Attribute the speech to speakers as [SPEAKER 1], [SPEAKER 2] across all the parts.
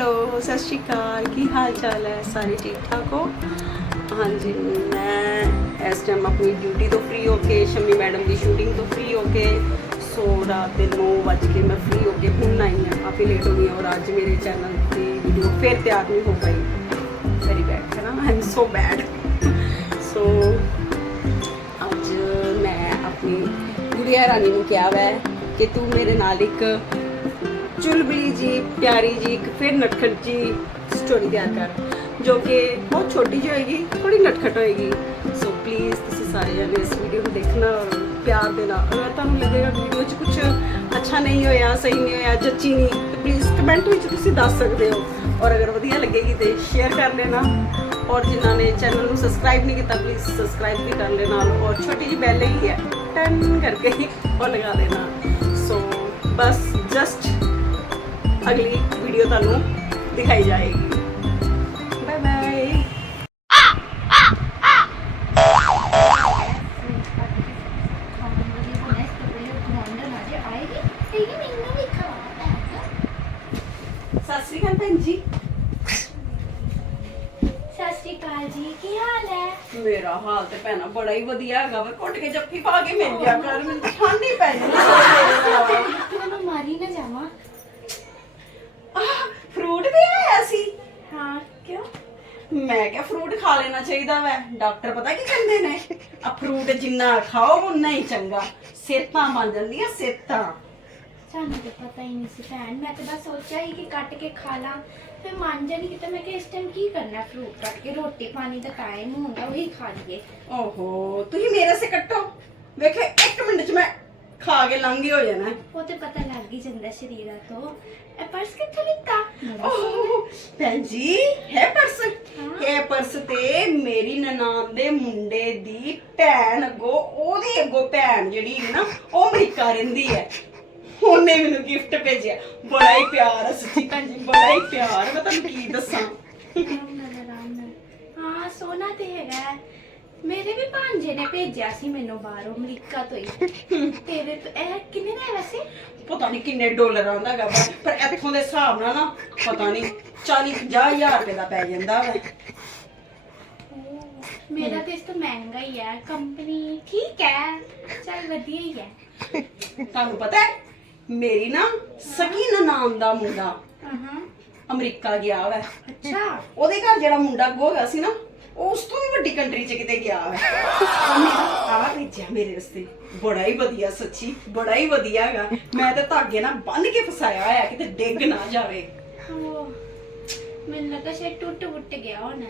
[SPEAKER 1] Hello, ਸਤਿ ਸ਼੍ਰੀ ਅਕਾਲ। ਕੀ ਹਾਲ ਚਾਲ ਹੈ? ਸਾਰੇ ਠੀਕ ਠਾਕ ਹੋ? ਹਾਂਜੀ, ਮੈਂ ਇਸ ਟਾਈਮ ਆਪਣੀ ਡਿਊਟੀ ਤੋਂ ਫ੍ਰੀ ਹੋ ਕੇ, ਸ਼ਮੀ ਮੈਡਮ ਦੀ ਸ਼ੂਟਿੰਗ ਤੋਂ ਫ੍ਰੀ ਹੋ ਕੇ, ਸੋ ਰਾਤ ਦੇ 9 ਵਜੇ ਕੇ ਮੈਂ ਫ੍ਰੀ ਹੋ ਕੇ ਹੁਣ ਆਈ ਹਾਂ। ਕਾਫੀ ਲੇਟ ਹੋ ਗਈ ਹਾਂ ਔਰ ਅੱਜ ਮੇਰੇ ਚੈਨਲ ਦੀ ਵੀਡੀਓ ਫਿਰ ਤਿਆਰ ਨਹੀਂ ਹੋ ਪਾਈ। ਵੈਰੀ ਬੈਡ ਹੈ ਨਾ? ਆਈ ਐਮ ਸੋ ਬੈਡ ਸੋ ਅੱਜ ਮੈਂ ਆਪਣੀ ਗੁੜੀਆ ਰਾਣੀ ਨੂੰ ਕਿਹਾ ਵੈ ਕਿ ਤੂੰ ਮੇਰੇ ਨਾਲ ਇੱਕ ਚੁਲਬਲੀ ਜੀ, ਪਿਆਰੀ ਜੀ, ਇੱਕ ਫਿਰ ਨਟਖਟ ਜੀ ਸਟੋਰੀ ਤਿਆਰ ਕਰ। ਜੋ ਕਿ ਬਹੁਤ ਛੋਟੀ ਜਿਹੀ ਹੋਏਗੀ ਥੋੜੀ ਨਟਖਟ ਹੋਏਗੀ। ਸੋ ਪਲੀਜ਼ ਤੁਸੀਂ ਸਾਰੇ ਜਣੇ ਇਸ ਵੀਡੀਓ ਨੂੰ ਦੇਖਣਾ ਔਰ ਪਿਆਰ ਦੇਣਾ। ਅਗਰ ਤੁਹਾਨੂੰ ਲੱਗੇਗਾ ਵੀਡੀਓ 'ਚ ਕੁਝ ਅੱਛਾ ਨਹੀਂ ਹੋਇਆ, ਸਹੀ ਨਹੀਂ ਹੋਇਆ, ਜੱਚੀ ਨਹੀਂ, ਤਾਂ ਪਲੀਜ਼ ਕਮੈਂਟ ਵਿੱਚ ਤੁਸੀਂ ਦੱਸ ਸਕਦੇ ਹੋ। ਔਰ ਅਗਰ ਵਧੀਆ ਲੱਗੇਗੀ ਤੇ ਸ਼ੇਅਰ ਕਰ ਲੈਣਾ ਔਰ ਜਿਨ੍ਹਾਂ ਨੇ ਚੈਨਲ ਨੂੰ ਸਬਸਕ੍ਰਾਈਬ ਨਹੀਂ ਕੀਤਾ ਪਲੀਜ਼ ਸਬਸਕ੍ਰਾਈਬ ਵੀ ਕਰ ਲੈਣਾ। ਔਰ ਛੋਟੀ ਜਿਹੀ ਬੈਲ ਹੀ ਹੈ ਟਨ ਕਰਕੇ ਹੀ ਉਹ ਲਗਾ ਦੇਣਾ। ਸੋ ਬਸ ਜਸਟ ਅਗਲੀ ਵੀਡੀਓ ਤੁਹਾਨੂੰ ਦਿਖਾਈ ਜਾਏਗੀ ਬਾਏ ਬਾਏ ਸਤਿ ਸ੍ਰੀ ਅਕਾਲ ਭੈਣ ਜੀ
[SPEAKER 2] ਸਤਿ ਸ਼੍ਰੀ ਅਕਾਲ ਜੀ ਕੀ ਹਾਲ ਹੈ
[SPEAKER 1] ਮੇਰਾ ਹਾਲ ਤੇ ਭੈਣਾ ਬੜਾ ਹੀ ਵਧੀਆ ਹੈਗਾ ਵਾ ਘੁੱਟ ਕੇ ਜੱਫੀ ਪਾ ਕੇ ਮਿਲ ਲਿਆ ਕਰ ਮੈਨੂੰ ਠੰਡ ਹੀ ਪੈ ਜਾਂਦੀ
[SPEAKER 2] ਤੁਹਾਨੂੰ ਮਾਰੀ ਨਾ ਜਾਵਾਂ
[SPEAKER 1] ਫਰੂਟ ਵੀ ਆਇਆ ਸੀ
[SPEAKER 2] ਹਾਂ ਕਿਉਂ
[SPEAKER 1] ਮੈਂ ਕਿਹਾ ਫਰੂਟ ਖਾ ਲੈਣਾ ਚਾਹੀਦਾ ਵੈ ਡਾਕਟਰ ਪਤਾ ਕੀ ਕਹਿੰਦੇ ਨੇ ਆ ਫਰੂਟ ਜਿੰਨਾ ਖਾਓ ਉਨਾ ਹੀ ਚੰਗਾ ਸਿਹਤਾਂ ਬਣ ਜਾਂਦੀਆਂ ਸਿਹਤਾਂ
[SPEAKER 2] ਸਾਨੂੰ ਤਾਂ ਪਤਾ ਹੀ ਨਹੀਂ ਸੀ ਭੈਣ ਮੈਂ ਤਾਂ ਬਸ ਸੋਚਿਆ ਹੀ ਕਿ ਕੱਟ ਕੇ ਖਾ ਲਾਂ ਫਿਰ ਮੰਨ ਜਾਣੀ ਕਿ ਮੈਂ ਕਿ ਇਸ ਟਾਈਮ ਕੀ ਕਰਨਾ ਫਰੂਟ ਕੱਟ ਕੇ ਰੋਟੀ ਪਾਣੀ ਦਾ ਟਾਈਮ ਹੁੰਦਾ ਉਹੀ ਖਾ ਲਈਏ
[SPEAKER 1] ਓਹੋ ਤੁਸੀਂ ਮੇਰੇ ਸੇ ਕੱਟੋ ਵੇਖੇ 1 ਮਿੰਟ ਚ ਮੈਂ ਖਾ ਕੇ ਲੰਘੀ ਹੋ ਜਾਣਾ।
[SPEAKER 2] ਉਹ ਤੇ ਪਤਾ ਲੱਗ ਹੀ ਜਾਂਦਾ ਸ਼ਰੀਰਾਂ ਤੋਂ। ਇਹ ਪਰਸ ਕਿੱਥੋਂ ਲਿੱਤਾ?
[SPEAKER 1] ਓਹ ਭੈਣ ਜੀ ਹੈ ਪਰਸ। ਇਹ ਪਰਸ ਤੇ ਮੇਰੀ ਨਨਾਣ ਦੇ ਮੁੰਡੇ ਦੀ ਭੈਣ ਅੱਗੋ ਉਹਦੀ ਅੱਗੋ ਭੈਣ ਜਿਹੜੀ ਹੈ ਨਾ ਉਹ ਅਮਰੀਕਾ ਰਹਿੰਦੀ ਹੈ। ਉਹਨੇ ਮੈਨੂੰ ਗਿਫਟ ਭੇਜਿਆ। ਬੜਾ ਹੀ ਪਿਆਰ ਹੈ ਸੱਚੀ ਭੈਣ ਜੀ ਬੜਾ ਹੀ ਪਿਆਰ ਮੈਂ ਤੁਹਾਨੂੰ ਕੀ ਦੱਸਾਂ।
[SPEAKER 2] ਆਰਾਮ ਨਾਲ ਆਰਾਮ ਨਾਲ। ਹਾਂ ਸੋਨਾ ਤੇ ਹੈਗਾ। ਹੈ। ਮੇਰੇ ਵੀ ਭਾਂਜੇ ਨੇ ਭੇਜਿਆ ਸੀ ਮੈਨੂੰ ਬਾਹਰੋਂ ਅਮਰੀਕਾ ਤੋਂ ਹੀ। ਤੇਰੇ ਤੋਂ ਇਹ ਕਿੰਨੇ ਦਾ ਹੈ ਵੈਸੇ?
[SPEAKER 1] ਪਤਾ ਨਹੀਂ ਕਿੰਨੇ ਡਾਲਰ ਆਉਂਦਾ ਹੈਗਾ ਵਾ, ਪਰ ਇੱਥੋਂ ਦੇ ਹਿਸਾਬ ਨਾਲ ਨਾ ਪਤਾ ਨਹੀਂ 40 50 ਹਜ਼ਾਰ ਰੁਪਏ ਦਾ ਪੈ ਜਾਂਦਾ ਵਾ।
[SPEAKER 2] ਮੇਰਾ ਤੇ ਇਸ ਤੋਂ ਮਹਿੰਗਾ ਹੀ ਹੈ ਕੰਪਨੀ ਠੀਕ ਹੈ ਚਲ ਵਧੀਆ ਹੀ ਹੈ।
[SPEAKER 1] ਤੁਹਾਨੂੰ ਪਤਾ ਹੈ ਮੇਰੀ ਨਾ ਸਕੀ ਨਨਾਣ ਦਾ ਮੁੰਡਾ
[SPEAKER 2] ਹਾਂ।
[SPEAKER 1] ਅਮਰੀਕਾ ਗਿਆ ਵਾ।
[SPEAKER 2] ਅੱਛਾ।
[SPEAKER 1] ਉਹਦੇ ਘਰ ਜਿਹੜਾ ਮੁੰਡਾ ਗੋਗਾ ਸੀ ਨਾ ਉਸ ਤੋਂ ਵੀ ਵੱਡੀ ਕੰਟਰੀ 'ਚ ਕਿਤੇ ਗਿਆ ਉਹਨੇ ਆ ਭੇਜਿਆ ਮੇਰੇ ਰਸਤੇ ਬੜਾ ਹੀ ਵਧੀਆ ਸੱਚੀ ਬੜਾ ਹੀ ਵਧੀਆ ਹੈਗਾ। ਮੈਂ ਤਾਂ ਧਾਗੇ ਨਾਲ ਬੰਨ ਕੇ ਫਸਾਇਆ ਹੋਇਆ ਕਿਤੇ ਡਿੱਗ ਨਾ ਜਾਵੇ।
[SPEAKER 2] ਉਹ ਮੈਨੂੰ ਲੱਗਾ ਸ਼ਾਇਦ ਟੁੱਟ ਫੁੱਟ ਗਿਆ ਹੋਣਾ।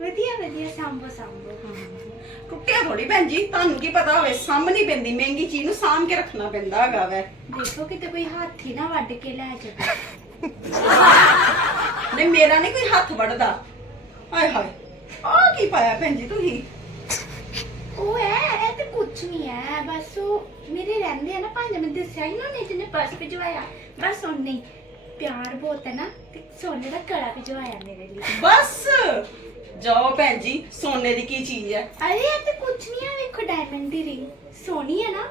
[SPEAKER 2] ਵਧੀਆ ਵਧੀਆ ਸਾਂਭੋ ਸਾਂਭੋ।
[SPEAKER 1] ਟੁੱਟਿਆ ਥੋੜੀ ਭੈਣ ਜੀ ਤੁਹਾਨੂੰ ਕੀ ਪਤਾ ਹੋਵੇ ਸਾਂਭ ਨਹੀਂ ਪੈਂਦੀ ਮਹਿੰਗੀ ਚੀਜ਼ ਨੂੰ ਸਾਂਭ ਕੇ ਰੱਖਣਾ ਪੈਂਦਾ ਹੈਗਾ ਵੈ।
[SPEAKER 2] ਦੇਖੋ ਕਿਤੇ ਕੋਈ ਹਾਥੀ ਨਾ ਵੱਢ ਕੇ ਲੈ ਜਾਵੇ।
[SPEAKER 1] ਨਹੀਂ ਮੇਰਾ ਨਹੀਂ ਕੋਈ ਹੱਥ ਵੜਦਾ ਹਾਏ ਹਾਏ ਆ ਕੀ ਪਾਇਆ ਭੈਣ ਜੀ ਤੁਸੀਂ?
[SPEAKER 2] ਉਹ ਹੈ ਇਹ ਤੇ ਕੁਝ ਨਹੀਂ ਹੈ ਬਸ ਉਹ ਮੇਰੇ ਰਹਿੰਦੇ ਆ ਨਾ ਭਾਂਜੇ ਮੈਂ ਦੱਸਿਆ ਹੀ ਨਾ ਉਹਨੇ ਜਿਹਨੇ ਪਰਸ ਭਿਜਵਾਇਆ। ਬਸ ਉਹਨੇ ਹੀ। ਪਿਆਰ ਬਹੁਤ ਹੈ ਨਾ ਤੇ ਸੋਨੇ ਦਾ ਕੜਾ ਭਿਜਵਾਇਆ ਮੇਰੇ ਲਈ।
[SPEAKER 1] ਬਸ! ਜਾਓ ਭੈਣ ਜੀ ਸੋਨੇ ਦੀ ਕੀ ਚੀਜ਼ ਹੈ
[SPEAKER 2] ਅਰੇ ਇਹ ਤੇ ਕੁਝ ਨਹੀਂ ਹੈ ਵੇਖੋ ਡਾਇਮੰਡ ਦੀ ਰਿੰਗ ਸੋਹਣੀ ਹੈ ਨਾ।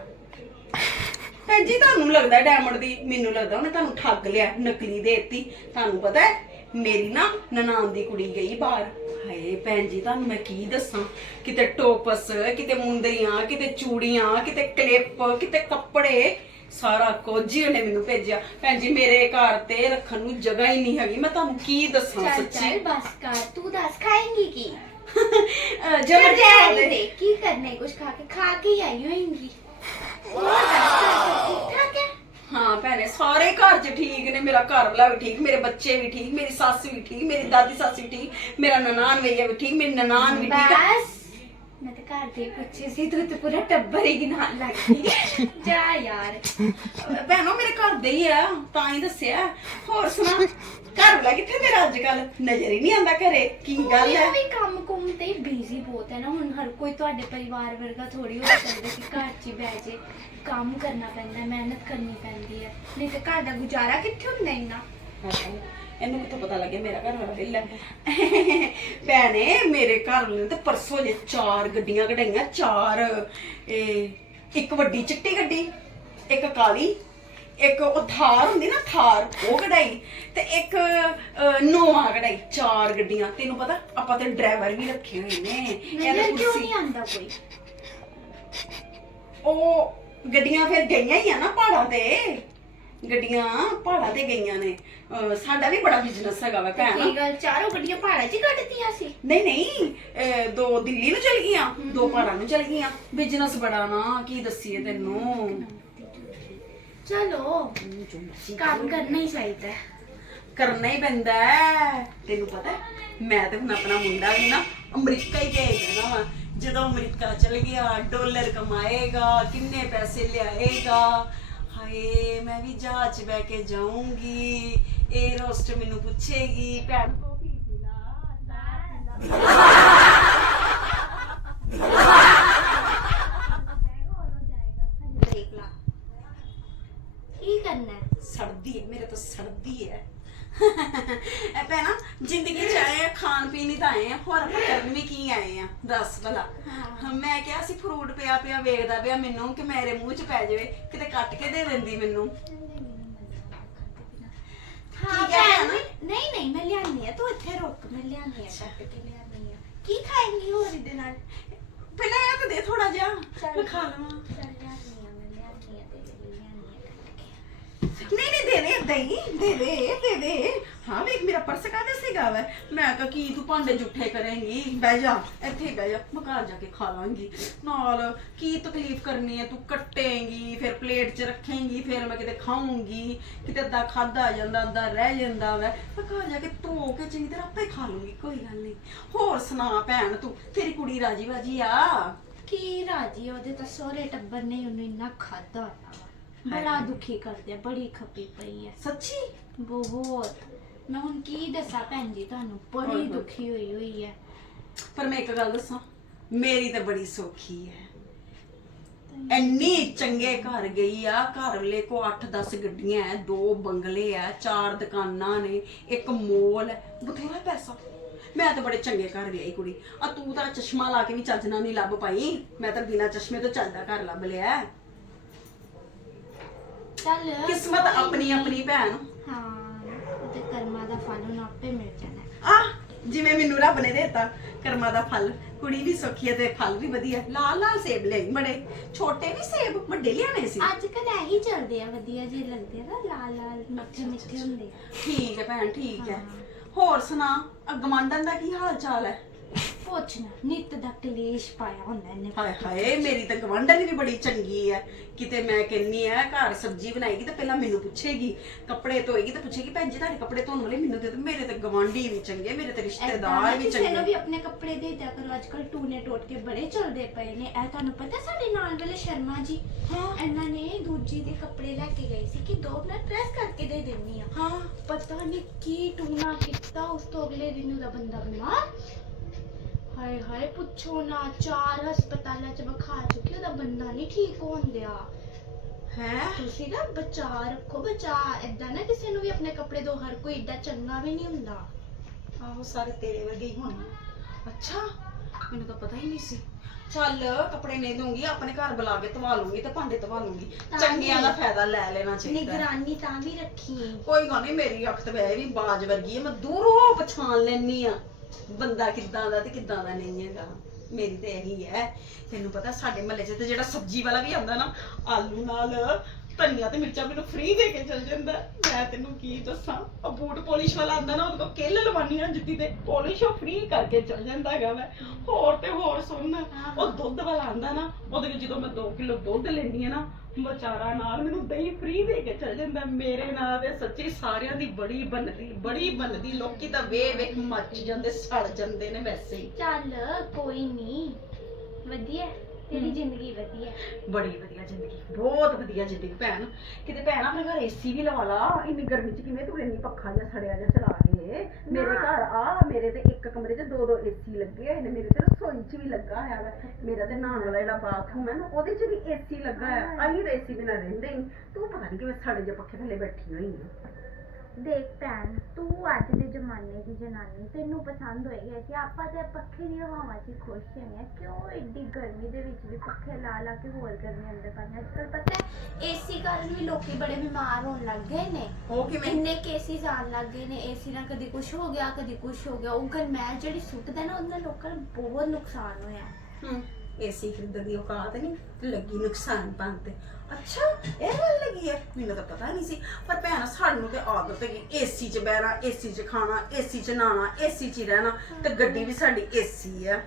[SPEAKER 1] ਭੈਣ ਜੀ ਤੁਹਾਨੂੰ ਲੱਗਦਾ ਡਾਇਮੰਡ ਦੀ ਮੈਨੂੰ ਲੱਗਦਾ ਉਹਨੇ ਤੁਹਾਨੂੰ ਠੱਗ ਲਿਆ ਨਕਲੀ ਦੇਤੀ। ਤੁਹਾਨੂੰ ਪਤਾ ਹੈ ਮੇਰੀ ਨਾ ਨਨਾਣ ਦੀ ਕੁੜੀ ਗਈ ਬਾਹਰ। ਹਾਏ ਭੈਣ ਜੀ ਤੁਹਾਨੂੰ ਮੈਂ ਕੀ ਦੱਸਾਂ? ਕਿਤੇ ਟੋਪਸ ਕਿਤੇ ਮੁੰਦਰੀਆਂ ਕਿਤੇ ਚੂੜੀਆਂ ਕਿਤੇ ਕਲਿੱਪ ਕਿਤੇ ਕੱਪੜੇ ਸਾਰਾ ਕੁਝ ਹੀ ਉਹਨੇ ਮੈਨੂੰ ਭੇਜਿਆ। ਭੈਣ ਜੀ ਮੇਰੇ ਘਰ ਤੇ ਰੱਖਣ ਨੂੰ ਜਗ੍ਹਾ ਹੀ ਨਹੀਂ ਹੈਗੀ। ਮੈਂ ਤੁਹਾਨੂੰ ਕੀ ਦੱਸਾਂ
[SPEAKER 2] ਚੱਲ
[SPEAKER 1] ਸੱਚੀ?
[SPEAKER 2] ਬਸ ਕਰ। ਤੂੰ ਦੱਸ ਖਾਏਂਗੀ ਕੀ?
[SPEAKER 1] ਅਹ ਜਬਰ
[SPEAKER 2] ਰਹਿਣ
[SPEAKER 1] ਦੇ।
[SPEAKER 2] ਦੇ ਕੀ ਕਰਨੇ ਕੁਝ ਖਾ ਕੇ? ਖਾ ਕੇ ਹੀ ਆਈ ਹੋਏਂਗੀ। ਹੋਰ ਦੱਸ ਘਰ ਸਭ ਠੀਕ ਠਾਕ ਹੈ?
[SPEAKER 1] ਹਾਂ ਭੈਣੇ ਸਾਰੇ ਘਰ 'ਚ ਠੀਕ ਨੇ ਮੇਰਾ ਘਰ ਵਾਲਾ ਵੀ ਠੀਕ ਮੇਰੇ ਬੱਚੇ ਵੀ ਠੀਕ ਮੇਰੀ ਸੱਸ ਵੀ ਠੀਕ ਮੇਰੀ ਦਾਦੀ ਸੱਸ ਵੀ ਠੀਕ ਮੇਰਾ ਨਨਾਣ ਵਈਆ ਵੀ ਠੀਕ ਮੇਰੀ ਨਨਾਣ ਵੀ ਠੀਕ
[SPEAKER 2] ਬਸ। ਮੈਂ ਤਾਂ ਘਰ ਦੇ ਪੁੱਛੇ ਸੀ ਤੂੰ ਤੇ ਪੂਰਾ ਟੱਬਰ ਹੀ ਗਿਨਾਣ ਲੱਗ ਗਈ। ਜਾ ਯਾਰ।
[SPEAKER 1] ਭੈਣੋ ਮੇਰੇ ਘਰ ਦੇ ਹੀ ਆ ਤਾਂ ਹੀ ਦੱਸਿਆ। ਹੋਰ ਸੁਣਾ ਘਰ ਵਾਲਾ ਕਿੱਥੇ ਮੇਰਾ ਅੱਜ ਕੱਲ ਨਜ਼ਰ ਹੀ ਨਹੀਂ ਆਉਂਦਾ ਘਰੇ ਕੀ ਗੱਲ ਹੈ
[SPEAKER 2] ਉਹ ਵੀ ਕੰਮ ਕੁੰਮ ਤੇ ਬਿਜ਼ੀ ਬਹੁਤ ਹੈ ਨਾ ਹੁਣ ਹਰ ਕੋਈ ਤੁਹਾਡੇ ਪਰਿਵਾਰ ਵਰਗਾ ਥੋੜੀ ਹੋ ਸਕਦਾ ਕਿ ਘਰ 'ਚ ਹੀ ਬਹਿ ਜੇ। ਕੰਮ ਕਰਨਾ ਪੈਂਦਾ ਹੈ, ਮਿਹਨਤ ਕਰਨੀ ਪੈਂਦੀ ਹੈ। ਨਹੀਂ ਤੇ ਘਰ ਦਾ ਗੁਜ਼ਾਰਾ ਕਿੱਥੇ ਹੁੰਦਾ ਇੰਨਾ?
[SPEAKER 1] ਇਹਨੂੰ ਕਿੱਥੋਂ ਪਤਾ ਲੱਗੇ ਮੇਰਾ ਘਰ ਵਾਲਾ ਵਿਹਲਾ ਹੈ। ਭੈਣੇ ਮੇਰੇ ਘਰ ਵਾਲੇ ਨੇ ਤੇ ਪਰਸੋਂ ਜੇ ਚਾਰ ਗੱਡੀਆਂ ਕਢਾਈਆਂ ਚਾਰ ਇਹ ਇੱਕ ਵੱਡੀ ਚਿੱਟੀ ਗੱਡੀ ਇੱਕ ਕਾਲੀ ਇੱਕ ਉਹ ਥਾਰ ਹੁੰਦੀ ਨਾ ਥਾਰ ਉਹ ਕਢਾਈ ਤੇ ਇੱਕ ਅਹ, ਨੋਵਾ ਕਢਾਈ ਚਾਰ ਗੱਡੀਆਂ। ਤੈਨੂੰ ਪਤਾ ਆਪਾਂ ਤੇ ਡਰਾਈਵਰ ਵੀ ਰੱਖੇ ਹੋਏ ਨੇ ਇਹ
[SPEAKER 2] ਨਜ਼ਰ ਕਿਉਂ
[SPEAKER 1] ਕੁਰਸੀ
[SPEAKER 2] ਨਹੀਂ ਆਂਦਾ ਕੋਈ?
[SPEAKER 1] ਉਹ ਗੱਡੀਆਂ ਫਿਰ ਗਈਆਂ ਹੀ ਆ ਨਾ ਪਹਾੜਾਂ ਤੇ। ਗੱਡੀਆਂ ਪਹਾੜਾਂ ਤੇ ਗਈਆਂ ਨੇ। ਅਹ, ਸਾਡਾ ਵੀ ਬੜਾ ਬਿਜ਼ਨਸ ਹੈਗਾ ਵਾ ਭੈਣ।
[SPEAKER 2] ਕੀ ਗੱਲ ਚਾਰੋਂ ਗੱਡੀਆਂ ਪਹਾੜਾਂ 'ਚ ਕੱਢਤੀਆਂ ਸੀ?
[SPEAKER 1] ਨਹੀਂ ਨਹੀਂ ਅਹ, ਦੋ ਦਿੱਲੀ ਨੂੰ ਚਲ ਗਈਆਂ ਦੋ ਪਹਾੜਾਂ ਨੂੰ ਚਲ ਗਈਆਂ। ਬਿਜ਼ਨਸ ਬੜਾ ਨਾ ਕੀ ਦੱਸੀਏ ਤੈਨੂੰ?
[SPEAKER 2] ਚਲੋ ਕੰਮ ਕਰਨਾ ਹੀ ਚਾਹੀਦਾ ਹੈ।
[SPEAKER 1] ਕਰਨਾ ਹੀ ਪੈਂਦਾ ਹੈ। ਤੈਨੂੰ ਪਤਾ ਹੈ, ਮੈਂ ਤੇ ਹੁਣ ਆਪਣਾ ਮੁੰਡਾ ਵੀ ਨਾ ਅਮਰੀਕਾ ਹੀ ਭੇਜ ਦੇਣਾ ਵਾ। ਜਦੋਂ ਅਮਰੀਕਾ ਚਲ ਗਿਆ ਡਾਲਰ ਕਮਾਏਗਾ ਕਿੰਨੇ ਪੈਸੇ ਲਿਆਏਗਾ ਹਾਏ ਮੈਂ ਵੀ ਜਹਾਜ਼ 'ਚ ਬਹਿ ਕੇ ਜਾਊਂਗੀ ਇਹ ਰੋਸਟ ਮੈਨੂੰ ਪੁੱਛੇਗੀ ਭੈਣ ਕੌਫੀ ਪੀਲਾ ਚਾਹ ਪੀਲਾ ਦੇਖ ਲਾ
[SPEAKER 2] ਕੀ ਕਰਨਾ ਹੈ?
[SPEAKER 1] ਸੜਦੀ ਹੈ ਮੇਰੇ ਤੋਂ ਸੜਦੀ ਹੈ ਇਹ ਭੈਣਾ ਜ਼ਿੰਦਗੀ ਚ ਆਏ ਆ ਖਾਣ ਪੀਣ ਹੀ ਤਾਂ ਆਏ ਆ ਹੋਰ ਆਪਾਂ ਕਰਨ ਵੀ ਕੀ ਆਏ ਆ? ਦੱਸ ਭਲਾ।
[SPEAKER 2] ਹਾਂ।
[SPEAKER 1] ਮੈਂ ਕਿਹਾ ਸੀ ਫਰੂਟ ਪਿਆ ਪਿਆ ਵੇਖਦਾ ਪਿਆ ਮੈਨੂੰ ਕਿ ਮੇਰੇ ਮੂੰਹ ਚ ਪੈ ਜਾਵੇ ਕਿਤੇ ਕੱਟ ਕੇ ਦੇ ਦਿੰਦੀ ਮੈਨੂੰ।
[SPEAKER 2] ਹਾਂ
[SPEAKER 1] ਠੀਕ ਹੈ
[SPEAKER 2] ਭੈਣ
[SPEAKER 1] ਨਾ?
[SPEAKER 2] ਨਹੀਂ ਨਹੀਂ ਮੈਂ ਲਿਆਨੀ ਆ ਤੂੰ ਇੱਥੇ ਰੁਕ ਮੈਂ ਲਿਆਨੀ ਆ ਕੱਟ ਕੇ ਲਿਆਨੀ ਆ ਕੀ ਖਾਏਂਗੀ ਹੋਰ ਇਹਦੇ ਨਾਲ?
[SPEAKER 1] ਪਹਿਲਾਂ ਇਹ ਤਾਂ ਦੇ ਥੋੜਾ ਜਿਹਾ
[SPEAKER 2] ਚੱਲ।
[SPEAKER 1] ਮੈਂ ਖਾ ਲਵਾਂ।
[SPEAKER 2] ਚੱਲ ਲਿਆਨੀ ਆ ਮੈਂ ਲਿਆਨੀ ਆ ਤੇਰੇ ਲਈ ਲਿਆਨੀ ਆ ਕੱਟ ਕੇ
[SPEAKER 1] ਨਹੀਂ ਨਹੀਂ ਦੇ ਦੇ ਏਦਾਂ ਹੀ ਦੇ ਦੇ ਦੇ ਦੇ। ਹਾਂ ਵੇਖ ਮੇਰਾ ਪਰਸ ਕਾਹਦੇ ਸੀਗਾ ਵਾ? ਮੈਂ ਕਿਹਾ ਕੀ ਤੂੰ ਭਾਂਡੇ ਜੁੱਠੇ ਕਰੇਂਗੀ? ਬਹਿ ਜਾ ਇੱਥੇ ਬਹਿ ਜਾ ਮੈਂ ਘਰ ਜਾ ਕੇ ਖਾ ਲਾਂਗੀ। ਨਾਲ ਕੀ ਤਕਲੀਫ ਕਰਨੀ ਹੈ? ਤੂੰ ਕੱਟੇਂਗੀ ਫਿਰ ਪਲੇਟ 'ਚ ਰੱਖੇਂਗੀ ਫਿਰ ਮੈਂ ਕਿਤੇ ਖਾਊਂਗੀ। ਕਿਤੇ ਅੱਧਾ ਖਾਦਾ ਜਾਂਦਾ ਅੱਧਾ ਰਹਿ ਜਾਂਦਾ ਵੈ। ਮੈਂ ਘਰ ਜਾ ਕੇ ਧੋ ਕੇ ਚੰਗੀ ਤਰ੍ਹਾਂ ਆਪੇ ਖਾ ਲੂੰਗੀ ਕੋਈ ਗੱਲ ਨਹੀਂ। ਹੋਰ ਸੁਣਾ ਭੈਣ ਤੂੰ ਤੇਰੀ ਕੁੜੀ ਰਾਜੀ ਬਾਜੀ ਆ?
[SPEAKER 2] ਕੀ ਰਾਜੀ ਆ, ਉਹਦੇ ਤਾਂ ਸਹੁਰੇ ਟੱਬਰ ਨੇ ਉਹਨੂੰ ਇੰਨਾ ਖਾਦਾ ਹੋਇਆ ਵਾ। ਬੜਾ ਦੁਖੀ ਕਰਦੇ ਬੜੀ ਖੱਪੀ ਪਈ ਹੈ
[SPEAKER 1] ਸੱਚੀ?
[SPEAKER 2] ਬਹੁਤ। ਮੈਂ ਹੁਣ ਕੀ ਦੱਸਾਂ ਭੈਣ ਜੀ ਤੁਹਾਨੂੰ? ਬੜੀ। ਦੁਖੀ ਹੋਈ ਹੋਈ ਹੈ
[SPEAKER 1] ਪਰ ਮੈਂ ਇੱਕ ਗੱਲ ਦੱਸਾਂ ਮੇਰੀ ਤਾਂ ਬੜੀ ਸੌਖੀ ਹੈ। ਇੰਨੀ ਚੰਗੇ ਘਰ ਗਈ ਆ ਘਰ ਵਾਲੇ ਕੋ 8-10 ਗੱਡੀਆਂ ਐ ਦੋ ਬੰਗਲੇ ਆ ਚਾਰ ਦੁਕਾਨਾਂ ਨੇ ਇੱਕ ਮੋਲ ਬਥੇਰਾ ਪੈਸਾ। ਮੈਂ ਤਾਂ ਬੜੇ ਚੰਗੇ ਘਰ ਗਈ ਕੁੜੀ। ਆ ਤੂੰ ਤਾਂ ਚਸ਼ਮਾ ਲਾ ਕੇ ਵੀ ਚੱਜ ਨਾਲ ਨਹੀਂ ਲੱਭ ਪਾਈ। ਮੈਂ ਤਾਂ ਬਿਨਾਂ ਚਸ਼ਮੇ ਤੋਂ ਚੱਲਦਾ ਘਰ ਲੱਭ ਲਿਆ।
[SPEAKER 2] ਚੱਲ
[SPEAKER 1] ਕਿਸਮਤ
[SPEAKER 2] ਕੋਈ
[SPEAKER 1] ਆਪਣੀ। ਆਪਣੀ ਭੈਣ।
[SPEAKER 2] ਹਾਂ ਉਹਦੇ ਕਰਮਾਂ ਦਾ ਫਲ ਉਹਨੂੰ ਆਪੇ ਮਿਲ ਜਾਣਾ।
[SPEAKER 1] ਆ ਜਿਵੇਂ ਮੈਨੂੰ ਰੱਬ ਨੇ ਦਿੱਤਾ ਕਰਮਾਂ ਦਾ ਫਲ। ਕੁੜੀ ਵੀ ਸੌਖੀ ਹੈ ਤੇ ਫਲ ਵੀ ਵਧੀਆ ਲਾਲ ਲਾਲ ਸੇਬ ਲਿਆਈ ਬੜੇ ਛੋਟੇ ਵੀ ਸੇਬ ਵੱਡੇ ਲਿਆਣੇ ਸੀ।
[SPEAKER 2] ਅੱਜ ਕੱਲ ਇਹੀ ਚੱਲਦੇ ਆ ਵਧੀਆ ਜਿਹੇ ਲੱਗਦੇ ਆ ਨਾ ਲਾਲ ਲਾਲ ਮਿੱਠੇ ਮਿੱਠੇ ਹੁੰਦੇ ਆ।
[SPEAKER 1] ਠੀਕ ਹੈ ਭੈਣ ਠੀਕ ਹੈ।
[SPEAKER 2] ਹਾਂ।
[SPEAKER 1] ਹੋਰ ਸੁਣਾ ਗਮੰਡਨ ਦਾ ਕੀ ਹਾਲ ਚਾਲ ਹੈ?
[SPEAKER 2] ਪੁੱਛ ਨਾ ਨਿੱਤ ਦਾ ਕਲੇਸ਼ ਪਾਇਆ ਹੁੰਦਾ ਇਹਨੇ
[SPEAKER 1] ਹਾਏ ਹਾਏ ਮੇਰੀ ਤਾਂ ਗਵੰਡਨ ਵੀ ਬੜੀ ਚੰਗੀ ਹੈ ਕਿਤੇ ਮੈਂ ਕਹਿੰਨੀ ਆ ਘਰ ਸਬਜ਼ੀ ਬਣਾਏਗੀ ਤਾਂ ਪਹਿਲਾਂ ਮੈਨੂੰ ਪੁੱਛੇਗੀ ਕੱਪੜੇ ਧੋਏਗੀ ਤਾਂ ਪੁੱਛੇਗੀ ਭੈਣ ਜੀ ਤੁਹਾਡੇ ਕੱਪੜੇ ਧੋਣ ਵਾਲੇ ਮੈਨੂੰ ਦੇ ਦਿਓ ਮੇਰੇ ਤਾਂ ਗਵਾਂਢੀ ਵੀ ਚੰਗੇ ਮੇਰੇ ਤੇ ਰਿਸ਼ਤੇਦਾਰ ਵੀ
[SPEAKER 2] ਕਿਸੇ ਨੂੰ
[SPEAKER 1] ਚੰਗੇ
[SPEAKER 2] ਵੀ ਆਪਣੇ ਕੱਪੜੇ ਦੇ ਦਿਆ ਕਰੋ ਅੱਜ ਕੱਲ ਟੂਨੇ ਟੋਟ ਕੇ ਬੜੇ ਚੱਲਦੇ ਪਏ ਨੇ ਇਹ ਤੁਹਾਨੂੰ ਪਤਾ ਸਾਡੇ ਨਾਲ ਵਾਲੇ ਸ਼ਰਮਾ ਜੀ?
[SPEAKER 1] ਹਾਂ।
[SPEAKER 2] ਇਹਨਾਂ ਨੇ ਦੂਜੀ ਦੇ ਕੱਪੜੇ ਲੈ ਕੇ ਗਏ ਸੀ ਕਿ ਦੋ ਮਿੰਟ ਪ੍ਰੈਸ ਕਰਕੇ ਦੇ ਦਿੰਨੀ ਆ।
[SPEAKER 1] ਹਾਂ।
[SPEAKER 2] ਪਤਾ ਨਹੀਂ ਕੀ ਟੂਨਾ ਕੀਤਾ ਉਸ ਤੋਂ ਅਗਲੇ ਦਿਨ ਉਹਦਾ ਬੰਦਾ ਬਿਮਾਰ ਹਾਏ ਹਾਏ ਪੁੱਛੋ ਨਾ ਚਾਰ ਹਸਪਤਾਲਾਂ ਚ ਵਿਖਾ ਚੁੱਕੀ ਉਹਦਾ ਬੰਦਾ ਨਹੀਂ ਠੀਕ ਹੋਣ ਦਿਆ।
[SPEAKER 1] ਹੈ?
[SPEAKER 2] ਤੁਸੀਂ ਨਾ ਬਚਾ ਰੱਖੋ ਬਚਾ ਏਦਾਂ ਨਾ ਕਿਸੇ ਨੂੰ ਵੀ ਆਪਣੇ ਕੱਪੜੇ ਦੋ ਹਰ ਕੋਈ ਏਡਾ ਚੰਗਾ ਵੀ ਨਹੀਂ ਹੁੰਦਾ।
[SPEAKER 1] ਆਹੋ ਸਾਰੇ ਤੇਰੇ ਵਰਗੇ ਹੀ ਹੋਣੇ। ਅੱਛਾ ਮੈਨੂੰ ਤਾਂ ਪਤਾ ਹੀ ਨਹੀਂ ਸੀ। ਚੱਲ ਕੱਪੜੇ ਨਹੀਂ ਦੂੰਗੀ ਆਪਣੇ ਘਰ ਬੁਲਾ ਕੇ ਧਵਾ ਲੂੰਗੀ ਤੇ ਭਾਂਡੇ ਧਵਾ ਲੂੰਗੀ
[SPEAKER 2] ਤਾਂ
[SPEAKER 1] ਚੰਗਿਆਂ ਦਾ ਫਾਇਦਾ ਲੈ ਲੈਣਾ ਚਾਹੀਦਾ। ਹੈ।
[SPEAKER 2] ਨਿਗਰਾਨੀ ਤਾਂ ਵੀ ਰੱਖੀ।
[SPEAKER 1] ਕੋਈ ਗੱਲ ਨਹੀਂ ਮੇਰੀ ਅੱਖ ਤੇ ਵੈ ਵੀ ਬਾਜ ਵਰਗੀ ਹੈ ਮੈਂ ਦੂਰੋਂ ਪਛਾਣ ਲੈਣੀ ਆ। ਬੰਦਾ ਕਿੱਦਾਂ ਦਾ ਤੇ ਕਿੱਦਾਂ ਦਾ ਨਹੀਂ ਹੈਗਾ। ਮੇਰੀ ਤੇ ਇਹੀ ਹੈ। ਤੈਨੂੰ ਪਤਾ ਸਾਡੇ ਮਹੱਲੇ 'ਚ ਤੇ ਜਿਹੜਾ ਸਬਜ਼ੀ ਵਾਲਾ ਵੀ ਆਉਂਦਾ ਨਾ, ਆਲੂ ਨਾਲ ਧਨੀਆ ਤੇ ਮਿਰਚਾਂ ਮੈਨੂੰ ਫ੍ਰੀ ਦੇ ਕੇ ਚਲ ਜਾਂਦਾ। ਮੈਂ ਤੈਨੂੰ ਕੀ ਦੱਸਾਂ? ਉਹ ਬੂਟ ਪੋਲਿਸ਼ ਵਾਲਾ ਆਉਂਦਾ ਨਾ ਉਹਦੇ ਕੋਲ ਕਿੱਲ ਲਵਾਨੀਆਂ ਜੁੱਤੀ ਤੇ। ਪੋਲਿਸ਼ ਉਹ ਫ੍ਰੀ ਕਰਕੇ ਚਲ ਜਾਂਦਾ ਹੈਗਾ ਮੈਂ। ਹੋਰ ਤੇ ਹੋਰ ਸੁਣ ਉਹ ਦੁੱਧ ਵਾਲਾ ਆਉਂਦਾ ਨਾ ਉਹਦੇ ਵਿੱਚ ਜਦੋਂ ਮੈਂ 2 ਕਿਲੋ ਦੁੱਧ ਲੈਂਦੀ ਆ ਨਾ ਵਿਚਾਰਾ ਨਾਲ ਮੈਨੂੰ ਦਹੀਂ ਫ੍ਰੀ ਦੇ ਕੇ ਚਲ ਜਾਂਦਾ। ਮੇਰੇ ਨਾਲ ਤੇ ਸੱਚੀ ਸਾਰਿਆਂ ਦੀ ਬੜੀ ਬਣਦੀ ਬੜੀ ਬਣਦੀ। ਲੋਕੀ ਤਾਂ ਵੇ ਵੇਖ ਮੱਚ ਜਾਂਦੇ ਸੜ ਜਾਂਦੇ ਨੇ ਵੈਸੇ ਹੀ।
[SPEAKER 2] ਚੱਲ ਕੋਈ ਨਹੀਂ ਵਧੀਆ। ਤੇਰੀ। ਜ਼ਿੰਦਗੀ ਵਧੀਆ
[SPEAKER 1] ਬੜੀ ਵਧੀਆ ਜ਼ਿੰਦਗੀ ਬਹੁਤ ਵਧੀਆ ਜ਼ਿੰਦਗੀ ਭੈਣ ਕਿਤੇ ਭੈਣ ਆਪਣੇ ਘਰ ਏਸੀ ਵੀ ਲਵਾ ਲਾ ਇੰਨੀ ਗਰਮੀ ਚ ਕਿਵੇਂ ਤੂੰ ਇੰਨੀ ਪੱਖਾ ਜਿਹਾ ਸੜਿਆ ਜਿਹਾ ਚਲਾ ਕੇ ਮੇਰੇ
[SPEAKER 2] ਨਾ।
[SPEAKER 1] ਘਰ ਆ ਮੇਰੇ ਤੇ ਇੱਕ ਕਮਰੇ 'ਚ ਦੋ ਦੋ ਏਸੀ ਲੱਗੇ ਹੋਏ ਨੇ ਮੇਰੇ ਤੇ ਰਸੋਈ 'ਚ ਵੀ ਲੱਗਾ ਹੋਇਆ ਵਾ ਮੇਰਾ ਤੇ ਨਹਾਉਣ ਵਾਲਾ ਜਿਹੜਾ ਬਾਥਰੂਮ ਹੈ ਨਾ ਉਹਦੇ 'ਚ ਵੀ ਏਸੀ ਲੱਗਾ ਹੋਇਆ। ਅਸੀਂ ਤਾਂ ਏਸੀ ਬਿਨਾਂ ਰਹਿੰਦੇ ਹੀ ਨਹੀਂ। ਤੂੰ ਪਤਾ ਨਹੀਂ ਕਿਵੇਂ ਸੜੇ ਜਿਹੇ ਪੱਖੇ ਥੱਲੇ ਬੈਠੀ ਹੋਈ ਹੈ
[SPEAKER 2] ਦੇਖ ਭੈਣ ਤੂੰ ਅੱਜ ਦੇ ਜ਼ਮਾਨੇ ਦੀ ਜਨਾਨੀ ਤੈਨੂੰ ਪਸੰਦ ਹੋਏਗਾ ਕਿ ਆਪਾਂ ਤੇ ਪੱਖੇ ਦੀ ਹਵਾਵਾਂ 'ਚ ਹੀ ਖੁਸ਼ ਆ ਕਿਉਂ ਏਡੀ ਗਰਮੀ ਦੇ ਵਿੱਚ ਵੀ ਪੱਖੇ ਲਾ ਲਾ ਕੇ ਹੋਰ ਗਰਮੀ ਅੰਦਰ ਪਾਣੀ ਅੱਜ ਕੱਲ ਪਤਾ ਏਸੀ ਕਾਰਨ ਵੀ ਲੋਕੀ ਬੜੇ ਬਿਮਾਰ ਹੋਣ ਲੱਗ ਗਏ ਨੇ।
[SPEAKER 1] ਉਹ ਕਿਵੇਂ?
[SPEAKER 2] ਇੰਨੇ ਕੇਸਿਸ ਆਉਣ ਲੱਗ ਗਏ ਨੇ। ਏਸੀ ਨਾਲ ਕਦੀ ਕੁਝ ਹੋ ਗਿਆ ਕਦੀ ਕੁਝ ਹੋ ਗਿਆ। ਉਹ ਗਰਮੈਸ਼ ਜਿਹੜੀ ਸੁੱਟਦਾ ਨਾ ਉਹਦੇ ਨਾਲ ਲੋਕਾਂ ਨੂੰ ਬਹੁਤ ਨੁਕਸਾਨ ਹੋਇਆ।
[SPEAKER 1] ਹੂੰ। ਏਸੀ ਖਰੀਦਣ ਦੀ ਔਕਾਤ ਨਹੀਂ ਤੇ ਲੱਗੀ ਨੁਕਸਾਨ ਪਾਉਣ ਤੇ। ਅੱਛਾ ਇਹ ਗੱਲ ਲੱਗੀ ਹੈ? ਮੈਨੂੰ ਤਾਂ ਪਤਾ ਨਹੀਂ ਸੀ। ਪਰ ਭੈਣ ਸਾਨੂੰ ਤੇ ਆਦਤ ਹੈਗੀ। ਏਸੀ 'ਚ ਬਹਿਣਾ ਏਸੀ 'ਚ ਖਾਣਾ ਏਸੀ 'ਚ ਨਹਾਣਾ ਏਸੀ 'ਚ ਹੀ ਰਹਿਣਾ ਤੇ ਗੱਡੀ ਵੀ ਸਾਡੀ ਏਸੀ ਆ।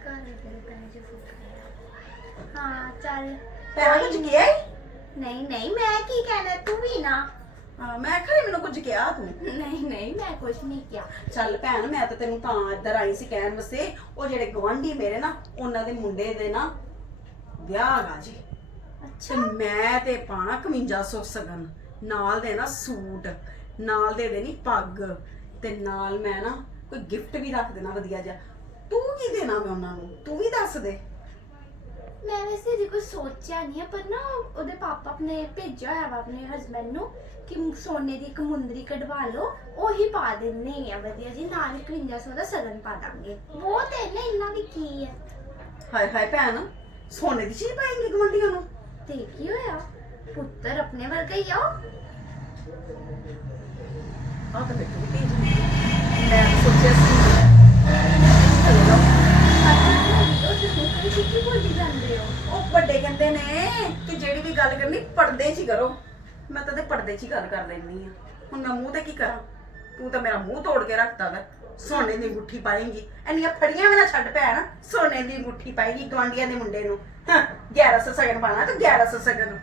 [SPEAKER 2] ਹਾਂ ਚੱਲ।
[SPEAKER 1] ਭੈਣ ਕੁਝ ਕਿਹਾ ਈ?
[SPEAKER 2] ਨਹੀਂ ਨਹੀਂ ਮੈਂ ਕੀ ਕਹਿਣਾ ਤੂੰ ਵੀ ਨਾ
[SPEAKER 1] ਹਾਂ, ਮੈਂ ਖਰੇ ਮੈਨੂੰ ਕੁਝ ਕਿਹਾ ਤੂੰ।
[SPEAKER 2] ਨਹੀਂ ਨਹੀਂ ਮੈਂ ਕੁਝ ਨਹੀਂ ਕਿਹਾ।
[SPEAKER 1] ਚੱਲ ਭੈਣ ਮੈਂ ਤਾਂ ਤੈਨੂੰ ਤਾਂ ਇੱਧਰ ਆਈ ਸੀ ਕਹਿਣ ਵਾਸਤੇ। ਉਹ ਜਿਹੜੇ ਗਵਾਂਢੀ ਮੇਰੇ ਨਾ ਉਹਨਾਂ ਦੇ ਮੁੰਡੇ ਦੇ ਨਾ ਵਿਆਹ ਹੈਗਾ ਜੀ। ਤੇ
[SPEAKER 2] ਅੱਛਾ
[SPEAKER 1] ਮੈਂ ਤੇ ਪਾਣਾ ਕਮੀਜ਼ਾ ਸੋ ਸਗਨ। ਨਾਲ ਦੇ ਨਾ ਸੂਟ ਨਾਲ ਦੇ ਦੇਣੀ ਪੱਗ ਤੇ ਨਾਲ ਮੈਂ ਨਾ ਕੋਈ ਗਿਫਟ ਵੀ ਰੱਖ ਦੇਣਾ ਵਧੀਆ ਜਿਹਾ। ਤੂੰ ਕੀ ਦੇਣਾ ਮੈਂ ਉਹਨਾਂ ਨੂੰ? ਤੂੰ ਵੀ ਦੱਸ ਦੇ।
[SPEAKER 2] ਮੈਂ ਵੈਸੇ ਜੇ ਕੁਝ ਸੋਚਿਆ ਨਹੀਂ ਹੈ ਪਰ ਨਾ ਉਹਦੇ ਪਾਪਾ ਨੇ ਭੇਜਿਆ ਹੋਇਆ ਵਾ ਆਪਣੇ ਹਸਬੰਡ ਨੂੰ ਕਿ ਸੋਨੇ ਦੀ ਇੱਕ ਮੁੰਦਰੀ ਕਢਵਾ ਲਓ ਉਹੀ ਪਾ ਦਿੰਨੇ ਆ ਵਧੀਆ ਜੀ। ਨਾਲ 5100 ਦਾ ਸਗਨ ਪਾ ਦਾਂਗੇ। ਬਹੁਤ ਹੈ ਨਾ ਇੰਨਾ ਵੀ ਕੀ ਹੈ?
[SPEAKER 1] ਹਾਏ ਹਾਏ ਭੈਣ ਸੋਨੇ ਦੀ ਚੀਜ਼ ਪਾਏਂਗੇ ਗਵੰਡੀਆਂ ਨੂੰ?
[SPEAKER 2] ਤੇ ਕੀ ਹੋਇਆ? ਪੁੱਤਰ ਆਪਣੇ ਵਰਗਾ ਹੀ ਆ ਉਹ।
[SPEAKER 1] ਆਹ ਤਾਂ ਬੈਠੀ ਵੀ ਭੇਜ ਮੈਂ ਤਾਂ ਸੋਚਿਆ ਸੀ ਚਲੋ
[SPEAKER 2] ਉਹ ਤੁਸੀਂ ਕੀ ਕੀ ਬੋਲੀ ਜਾਂਦੇ
[SPEAKER 1] ਵੱਡੇ ਕਹਿੰਦੇ ਨੇ ਕਿ ਜਿਹੜੀ ਵੀ ਗੱਲ ਕਰਨੀ ਪਰਦੇ 'ਚ ਹੀ ਕਰੋ। ਮੈਂ ਤਾਂ ਤੇ ਪਰਦੇ 'ਚ ਹੀ ਗੱਲ ਕਰ ਲੈਣੀ ਆ ਹੁਣ ਮੈਂ ਮੂੰਹ ਤੇ ਕੀ ਕਰਾਂ? ਤੂੰ ਤਾਂ ਮੇਰਾ ਮੂੰਹ ਤੋੜ ਕੇ ਰੱਖਤਾ ਵਾ। ਸੋਨੇ ਦੀ ਗੁੱਠੀ ਪਾਏਂਗੀ। ਇੰਨੀਆਂ ਫੜੀਆਂ ਵੀ ਨਾ ਛੱਡ ਭੈਣ। ਸੋਨੇ ਦੀ ਗੁੱਠੀ ਪਾਏਗੀ ਗਵਾਂਡੀਆਂ ਦੇ ਮੁੰਡੇ ਨੂੰ। ਹਾਂ 1100 ਸਗਨ ਪਾਣਾ ਤੇ 1100 ਸਗਨ।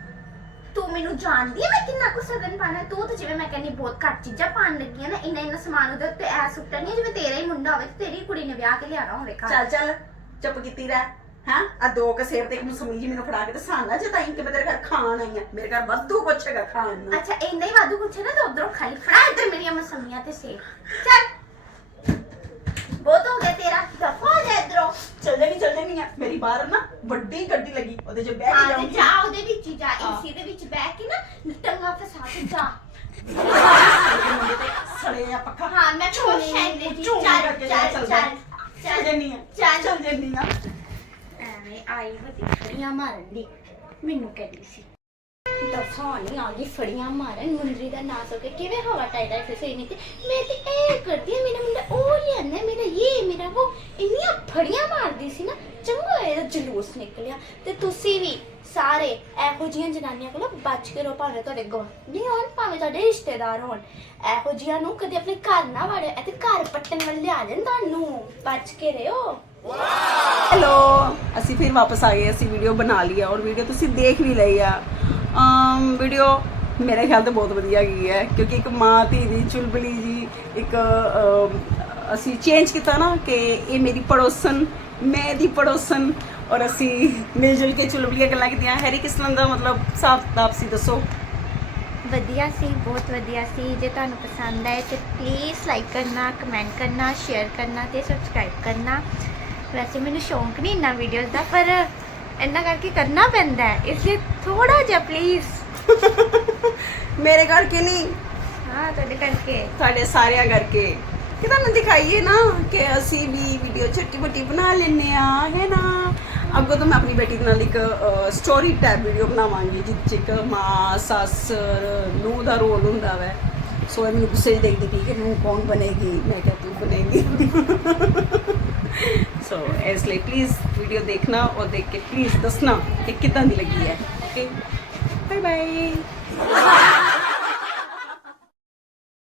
[SPEAKER 2] ਤੂੰ ਮੈਨੂੰ ਜਾਣਦੀ ਹੈ ਮੈਂ ਕਿੰਨਾ ਕੁ ਸਗਨ ਪਾਣਾ? ਤੂੰ ਤਾਂ ਜਿਵੇਂ ਮੈਂ ਕਹਿੰਦੀ ਬਹੁਤ ਘੱਟ ਚੀਜ਼ਾਂ ਪਾਣ ਲੱਗੀ ਆ ਨਾ ਇੰਨਾ ਇੰਨਾ ਸਮਾਨ ਉਹਦੇ ਉੱਤੇ ਐ ਸੁੱਟਣੀ ਜਿਵੇਂ ਤੇਰਾ ਹੀ ਮੁੰਡਾ ਹੋਵੇ ਤੇ ਤੇਰੀ ਕੁੜੀ ਨੇ ਵਿਆਹ ਕੇ ਲਿਆਣਾ ਹੋਵੇ ਘਰ।
[SPEAKER 1] ਚੱਲ ਚੱਲ ਚੁੱਪ ਕੀਤੀ ਰਹਿ। ਹਾਂ ਆ ਦੋ ਕ ਸੇਬ ਤੇ ਇੱਕ ਮਸਮੀ ਜੀ ਮੈਨੂੰ ਫੜਾ ਕੇ ਤੇ ਸਾਨਾ ਜਤਾਈ ਕਿ ਮੈਂ ਤੇਰੇ ਘਰ ਖਾਣ ਆਈ ਆ ਮੇਰੇ ਘਰ ਵਾਧੂ ਕੁਛ ਹੈਗਾ ਖਾਣ ਨੂੰ
[SPEAKER 2] ਅੱਛਾ ਇੰਨਾ ਹੀ ਵਾਧੂ ਕੁਛ ਹੈ ਨਾ ਤਾਂ ਉਧਰੋਂ ਖਾਲੀ ਫੜਾ ਇੱਧਰ ਮੇਰੀਆਂ ਮਸਮੀਆਂ ਤੇ ਸੇਬ ਚੱਲ ਬਹੁਤ ਹੋ ਗਿਆ ਤੇਰਾ ਦਫਾ ਜਾ ਇਧਰੋਂ
[SPEAKER 1] ਚੱਲ ਜਾਣੀ ਚੱਲ ਜਾਣੀ ਆ ਮੇਰੀ ਬਾਹਰ ਨਾ ਵੱਡੀ ਗੱਡੀ ਲੱਗੀ ਉਹਦੇ 'ਚ ਬਹਿ ਕੇ
[SPEAKER 2] ਹਾਂ ਤੇ ਜਾ ਉਹਦੇ ਵਿੱਚ ਜਾ। ਏਸੀ ਦੇ ਵਿੱਚ ਬਹਿ ਕੇ ਨਾ ਟੰਗਾ ਫਸਾ ਕੇ ਜਾ
[SPEAKER 1] ਸੜੇ ਆ ਪੱਖਾ
[SPEAKER 2] ਹਾਂ ਮੈਂ ਖੁਸ਼ ਹਾਂ ਜੀ ਚੱਲ ਚੱਲ
[SPEAKER 1] ਚੱਲ
[SPEAKER 2] ਚੱਲ
[SPEAKER 1] ਜੰਨੀ ਆ
[SPEAKER 2] ਚੱਲ।
[SPEAKER 1] ਚੱਲ ਜੰਨੀ ਆ
[SPEAKER 2] ਐਵੇਂ ਆਈ ਵੱਡੀ ਫੜੀਆਂ ਮਾਰਨ ਦੀ। ਮੈਨੂੰ ਕਹਿੰਦੀ ਸੀ ਦਫਾ ਨਹੀਂ ਆ ਫੜੀਆਂ ਮਾਰਨ, ਮੁੰਦਰੀ ਦਾ ਨਾਸ ਹੋ ਕੇ ਕਿਵੇਂ ਹਵਾ ਟਾਈਦਾ ਫਿਰ ਸਹੀ ਨਹੀਂ ਤੇ ਮੈਂ ਤੇ ਇਹ ਕਰਦੀ ਆ ਮੇਰਾ ਮੁੰਡਾ ਉਹ ਲਿਆਂਦਾ ਮੇਰਾ ਇਹ, ਮੇਰਾ ਉਹ। ਇੰਨੀਆਂ ਫੜੀਆਂ ਮਾਰਦੀ ਸੀ ਨਾ, ਚੰਗਾ ਇਹਦਾ ਜਲੂਸ ਨਿਕਲਿਆ। ਤੇ ਤੁਸੀਂ ਵੀ ਸਾਰੇ ਇਹੋ ਜਿਹੀਆਂ ਜਨਾਨੀਆਂ ਕੋਲੋਂ ਬਚ ਕੇ ਰਹੋ, ਭਾਵੇਂ ਤੁਹਾਡੇ ਗੁਆਂਢੀ ਹੋਣ, ਭਾਵੇਂ ਤੁਹਾਡੇ ਰਿਸ਼ਤੇਦਾਰ ਹੋਣ। ਇਹੋ ਜਿਹੀਆਂ ਨੂੰ ਕਦੇ ਆਪਣੇ ਘਰ ਨਾ ਵੜਿਓ, ਇਹ ਤੇ ਘਰ ਪੱਟਣ ਵੱਲ ਲਿਆ ਜਾਣ ਤੁਹਾਨੂੰ। ਬਚ ਕੇ ਰਹੋ।
[SPEAKER 1] ਹੈਲੋ ਅਸੀਂ ਫਿਰ ਵਾਪਸ ਆ ਗਏ, ਅਸੀਂ ਵੀਡੀਓ ਬਣਾ ਲਈ ਆ ਔਰ ਵੀਡੀਓ ਤੁਸੀਂ ਦੇਖ ਵੀ ਲਈ ਆ। ਅਮ ਵੀਡੀਓ ਮੇਰੇ ਖਿਆਲ ਤੇ ਬਹੁਤ ਵਧੀਆ ਗਈ ਹੈ, ਕਿਉਂਕਿ ਇੱਕ ਮਾਂ, ਧੀ ਦੀ ਚੁਲਬਲੀ ਜੀ ਇੱਕ ਅਸੀਂ ਚੇਂਜ ਕੀਤਾ ਨਾ ਕਿ ਇਹ ਮੇਰੀ ਪੜੋਸਨ, ਮੈਂ ਇਹਦੀ ਪੜੋਸਨ ਔਰ ਅਸੀਂ ਮਿਲ ਜੁਲ ਕੇ ਚੁਲਬਲੀਆਂ ਗੱਲਾਂ ਕੀਤੀਆਂ। ਹੈਰੀ ਕਿਸ ਤਰ੍ਹਾਂ ਦਾ ਮਤਲਬ ਸਾਫ਼ ਤਾਪਸੀ ਦੱਸੋ?
[SPEAKER 2] ਵਧੀਆ ਸੀ, ਬਹੁਤ ਵਧੀਆ ਸੀ। ਜੇ ਤੁਹਾਨੂੰ ਪਸੰਦ ਆਏ ਤੇ ਪਲੀਜ਼ ਲਾਈਕ ਕਰਨਾ ਕਮੈਂਟ ਕਰਨਾ ਸ਼ੇਅਰ ਕਰਨਾ ਤੇ ਸਬਸਕ੍ਰਾਈਬ ਕਰਨਾ। ਵੈਸੇ ਮੈਨੂੰ ਸ਼ੌਂਕ ਨਹੀਂ ਇੰਨਾ ਵੀਡੀਓਜ਼ ਦਾ ਪਰ ਇੰਨਾ ਕਰਕੇ ਕਰਨਾ ਪੈਂਦਾ ਹੈ। ਇਸ ਲਈ ਥੋੜਾ ਜਿਹਾ ਪਲੀਜ਼
[SPEAKER 1] ਮੇਰੇ ਕਰਕੇ ਨਹੀਂ।
[SPEAKER 2] ਹਾਂ ਤੁਹਾਡੇ ਕਰਕੇ।
[SPEAKER 1] ਤੁਹਾਡੇ ਸਾਰਿਆਂ ਕਰਕੇ। ਕਿ ਤੁਹਾਨੂੰ ਦਿਖਾਈਏ ਨਾ ਕਿ ਅਸੀਂ ਵੀ ਵੀਡੀਓ ਛੋਟੀ ਮੋਟੀ ਬਣਾ ਲੈਨੇ ਆ ਹੈ ਨਾ? ਅੱਗੋਂ ਤੋਂ ਮੈਂ ਆਪਣੀ ਬੇਟੀ ਦੇ ਨਾਲ ਇੱਕ ਸਟੋਰੀ ਟਾਈਪ ਵੀਡੀਓ ਬਣਾਵਾਂਗੀ ਜਿਸ 'ਚ ਇੱਕ ਮਾਂ ਸੱਸ ਨੂੰ ਦਾ ਰੋਲ ਹੁੰਦਾ ਵੈ। ਸੋ ਇਹ ਮੈਨੂੰ ਗੁੱਸੇ 'ਚ ਦੇਖਦੀ ਪਈ ਕਿ ਨੂੰ ਕੌਣ ਬਣੇਗੀ? ਮੈਂ ਕਿਹਾ ਤੂੰ ਬਣੇਗੀ। ਸੋ ਇਸ ਲਈ ਪਲੀਜ਼ ਵੀਡੀਓ ਦੇਖਣਾ ਔਰ ਦੇਖ ਕੇ ਪਲੀਜ਼ ਦੱਸਣਾ ਕਿ ਕਿਦਾਂ ਦੀ ਲੱਗੀ ਹੈ ਓਕੇ ਬਾਏ ਬਾਏ